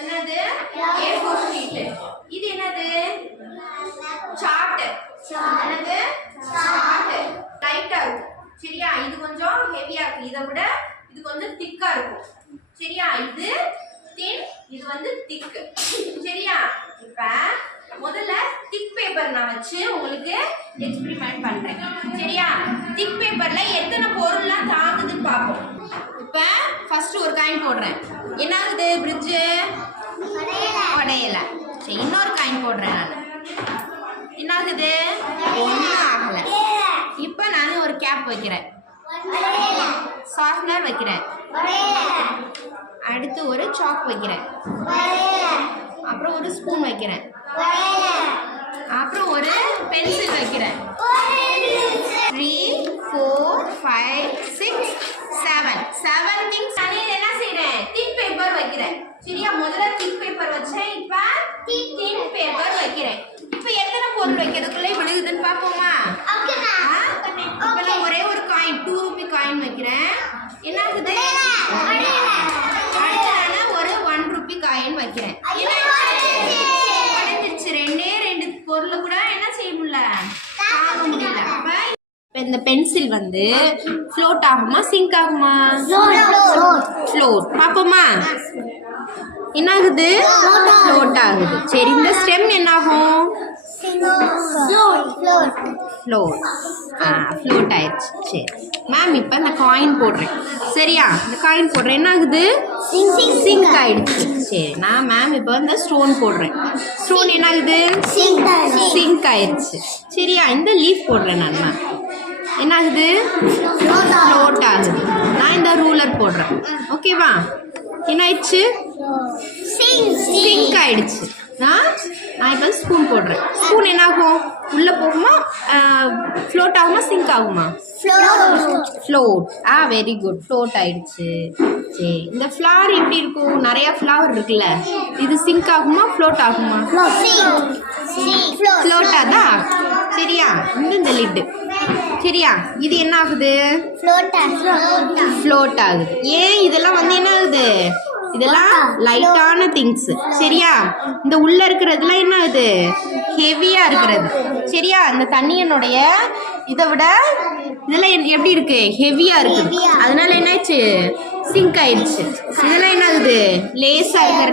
என்னது A4 sheet. இது என்னது சார்ட். என்னது சார்ட். லைட்டா இருக்கும் சரியா. இது கொஞ்சம் ஹெவியா இருக்கு. இதை விட இது கொஞ்சம் திக்கா இருக்கும் சரியா. இது தின், இது வந்து திக் சரியா. இப்ப முதல்ல திக் பேப்பர் நான் வச்சு உங்களுக்கு எக்ஸ்பெரிமெண்ட் பண்றேன் சரியா. திக் பேப்பர்ல எத்தனை பொருள்லாம் தாங்குதுன்னு பார்ப்போம். இப்ப ஃபர்ஸ்ட் ஒரு காயின் போடுறேன். என்ன ஆகுது? பிரிட்ஜ் உடையல. சரி, இன்னொரு காயின் போடுறேன். நான் என்ன ஆகுது? ஒன்றும் ஆகல. இப்போ நான் ஒரு கேப் வைக்கிறேன், சாஃப்ட்னர் வைக்கிறேன், அடுத்து ஒரு சாக் வைக்கிறேன், அப்புறம் ஒரு ஸ்பூன் வைக்கிறேன், அப்புறம் ஒரு பென்சில் வைக்கிறேன். 3 4 5 6 7 திங்ஸ். நான் என்ன செய்றேன்? திக் பேப்பர் வைக்கிறேன் சரியா. முதல்ல திக் பேப்பர் வச்சேன், இப்போ தின் பேப்பர் வைக்கிறேன். இப்போ எத்தனை பொருள் வைக்கிறதுக்குள்ள விழுகுதுன்னு பார்ப்போமா? இப்போ நான் ஒரே ஒரு காயின் 2 ரூபி காயின் வைக்கிறேன். என்ன ஆகுது? அடுத்து நான் ஒரு 1 ரூபி காயின் வைக்கிறேன். உடைஞ்சிருச்சு. ரெண்டு பொருள் கூட என்ன செய்ய முடியல, தாங்க முடியல. அப்ப இந்த பென்சில் வந்து ஃப்ளோட் ஆகுமா சிங்க் ஆகுமா? ஃப்ளோட். பாப்போமா? என்ன ஆகுது? ஃப்ளோட் ஆகுது. சரி, இந்த ஸ்டெம் என்ன ஆகும்? ஃப்ளோட் ஆயிடுச்சு. சரி மேம், இப்போ இந்த காயின் போடுறேன் சரியா. இந்த காயின் போடுறேன், என்ன ஆகுது? சிங்க் ஆயிடுச்சு. சரி, நான் மேம் இப்போ இந்த ஸ்டோன் போடுறேன். ஸ்டோன் என்ன ஆகுது? சிங்க் ஆயிடுச்சு சரியா. இந்த லீஃப் போடுறேன் நான். என்ன ஆகுது? ஃப்ளோட் ஆகுது. நான் இந்த ரூலர் போடுறேன் ஓகேவா. என்ன ஆயிடுச்சு? சிங்க் ஆயிடுச்சு. நான் இப்போ ஸ்பூன் போடுறேன். ஸ்பூன் என்ன ஆகும்? உள்ளே போகுமா, ஃப்ளோட் ஆகுமா, சிங்க் ஆகுமா? ஃப்ளோட். வெரி குட், ஃப்ளோட் ஆயிடுச்சு. சரி, இந்த ஃப்ளவர் எப்படி இருக்கும்? நிறைய ஃப்ளவர் இருக்குல்ல, இது சிங்க் ஆகுமா, ஃப்ளோட் ஆகுமா? ஃப்ளோட்டாக தான் சரியா. இந்த லிட்டு சரியா. இது என்ன ஆகுது? ஃப்ளோட் ஆகுது. ஏன் இதெல்லாம் வந்து என்ன ஆகுது? இதெல்லாம் லைட்டான திங்ஸ் சரியா. இந்த உள்ள இருக்கிறதுலாம் என்ன ஆகுது? ஹெவியா இருக்கிறது சரியா. இந்த தண்ணியனுடைய இதை விட இதெல்லாம் எப்படி இருக்கு? ஹெவியா இருக்குது. அதனால என்னாச்சு? சிங்க் ஆயிடுச்சு. இதெல்லாம் என்ன ஆகுது? லேசா இருக்கிற